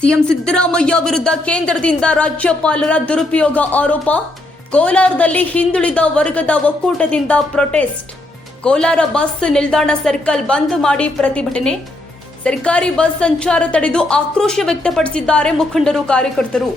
CM Siddaramaiah ವಿರುದ್ಧ ಕೇಂದ್ರದಿಂದ ರಾಜ್ಯಪಾಲರ ದುರುಪಯೋಗ ಆರೋಪ? ಕೋಲಾರದಲ್ಲಿ ಹಿಂದುಳಿದ ವರ್ಗದ ಒಕ್ಕೂಟದಿಂದ ಪ್ರೊಟೆಸ್ಟ್. ಕೋಲಾರ ಬಸ್ ನಿಲ್ದಾಣ ಸರ್ಕಲ್ ಬಂದ್ ಮಾಡಿ ಪ್ರತಿಭಟನೆ. ಸರ್ಕಾರಿ ಬಸ್ ಸಂಚಾರ ತಡೆದು ಆಕ್ರೋಶ ವ್ಯಕ್ತಪಡಿಸಿದ್ದಾರೆ ಮುಖಂಡರು ಕಾರ್ಯಕರ್ತರು.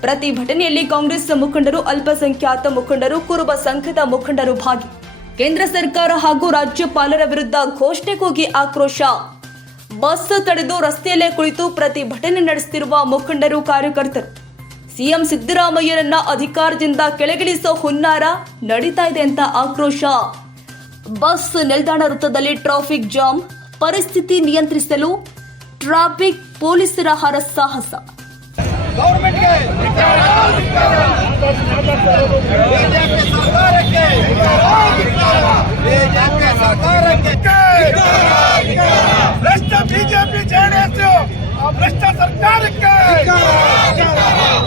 ಪ್ರತಿಭಟನೆಯಲ್ಲಿ ಕಾಂಗ್ರೆಸ್ ಮುಖಂಡರು, ಅಲ್ಪಸಂಖ್ಯಾತ ಮುಖಂಡರು, ಕುರುಬ ಸಂಘದ ಮುಖಂಡರು ಭಾಗಿ. ಕೇಂದ್ರ ಸರ್ಕಾರ ಹಾಗೂ ರಾಜ್ಯಪಾಲರ ವಿರುದ್ಧ ಘೋಷಣೆ ಕೂಗಿ ಆಕ್ರೋಶ. ಬಸ್ ತಡೆದು ರಸ್ತೆಯಲ್ಲೇ ಕುಳಿತು ಪ್ರತಿಭಟನೆ ನಡೆಸುತ್ತಿರುವ ಮುಖಂಡರು ಕಾರ್ಯಕರ್ತರು. ಸಿಎಂ ಸಿದ್ದರಾಮಯ್ಯರನ್ನ ಅಧಿಕಾರದಿಂದ ಕೆಳಗಿಳಿಸೋ ಹುನ್ನಾರ ನಡೀತಾ ಇದೆ ಅಂತ ಆಕ್ರೋಶ. ಬಸ್ ನಿಲ್ದಾಣ ವೃತ್ತದಲ್ಲಿ ಟ್ರಾಫಿಕ್ ಜಾಮ್, ಪರಿಸ್ಥಿತಿ ನಿಯಂತ್ರಿಸಲು ಟ್ರಾಫಿಕ್ ಪೊಲೀಸರ ಹರಸಾಹಸ ಸರ್ಕಾರಕ್ಕೆ ಬಿಜೆಪಿ ಸರ್ಕಾರಕ್ಕೆ ಭ್ರಷ್ಟ ಬಿಜೆಪಿ ಜೆಡಿಎಸ್ ಭ್ರಷ್ಟ ಸರ್ಕಾರಕ್ಕೆ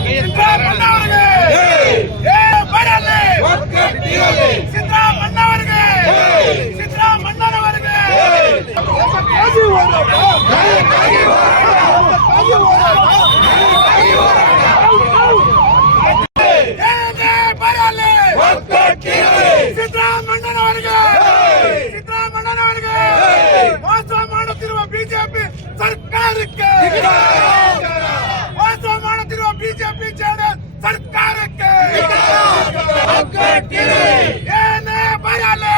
ಸಿದ್ದರಾಮಣ್ಣವರಿಗೆ ಬರಲಿ ಸಿದ್ದರಾಮಣ್ಣವರಿಗೆ ಸಿದ್ದರಾಮಣ್ಣನವರಿಗೆ ಬರಲಿ ಸಿದ್ದರಾಮಣ್ಣನವರಿಗೆ ಸಿದ್ದರಾಮಣ್ಣನವರಿಗೆ ಮೋಸ ಮಾಡುತ್ತಿರುವ ಬಿಜೆಪಿ ಸರ್ಕಾರಕ್ಕೆ ಮಾಡುತ್ತಿರುವ ಬಿಜೆಪಿ ಜೆಡಿಎಸ್ ಸರ್ಕಾರಕ್ಕೆ ಏನೇ ಬರಲಿ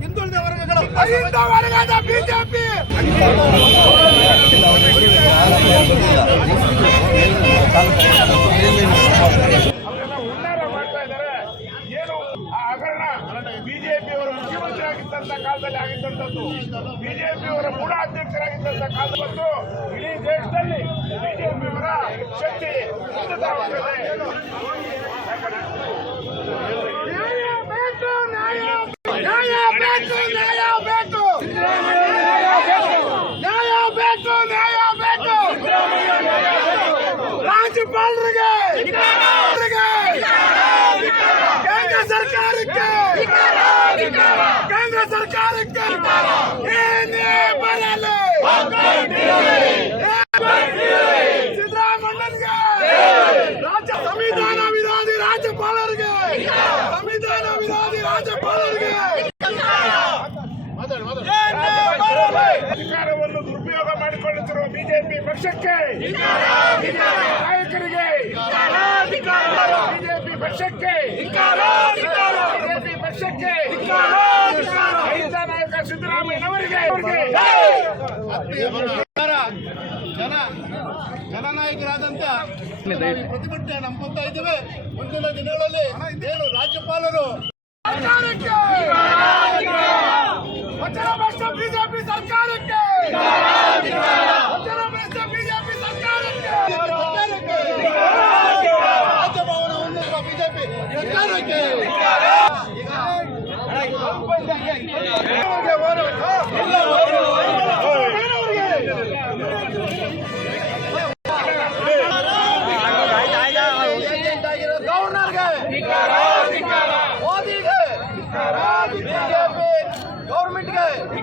ಹಿಂದುಳಿದ ವರ್ಗಗಳ ಹಿಂದುಳಿದ ವರ್ಗದ ಬಿಜೆಪಿ ಅವರೆಲ್ಲ ಹುನ್ನಾರ ಮಾಡ್ತಾ ಇದ್ದಾರೆ ಏನು ಆ ಹಗರಣ ಬಿಜೆಪಿಯವರ ಆಗಿದ್ದಂತ ಕಾಲದಲ್ಲಿ ಆಗಿದ್ದಂಥದ್ದು. ಬಿಜೆಪಿಯವರ ಮೂಲ ಅಧ್ಯಕ್ಷರಾಗಿದ್ದಂತ ಕಾಲ ಮತ್ತು ಇಡೀ ದೇಶದಲ್ಲಿ ಬಿಜೆಪಿಯವರ ಶಕ್ತಿ ಕುಂದುತ್ತಾ ಬಿಜೆಪಿ ಪಕ್ಷಕ್ಕೆ ನಾಯಕರಿಗೆ ಬಿಜೆಪಿ ಪಕ್ಷಕ್ಕೆ ಬಿಜೆಪಿ ಪಕ್ಷಕ್ಕೆ ರೈತ ನಾಯಕ ಸಿದ್ದರಾಮಯ್ಯನವರಿಗೆ ಜನ ಜನನಾಯಕರಾದಂತ ಪ್ರತಿಭಟನೆ ನಂಬುತ್ತಾ ಇದ್ದೇವೆ. ಮುಂದಿನ ದಿನಗಳಲ್ಲಿ ಏನು ರಾಜ್ಯಪಾಲರು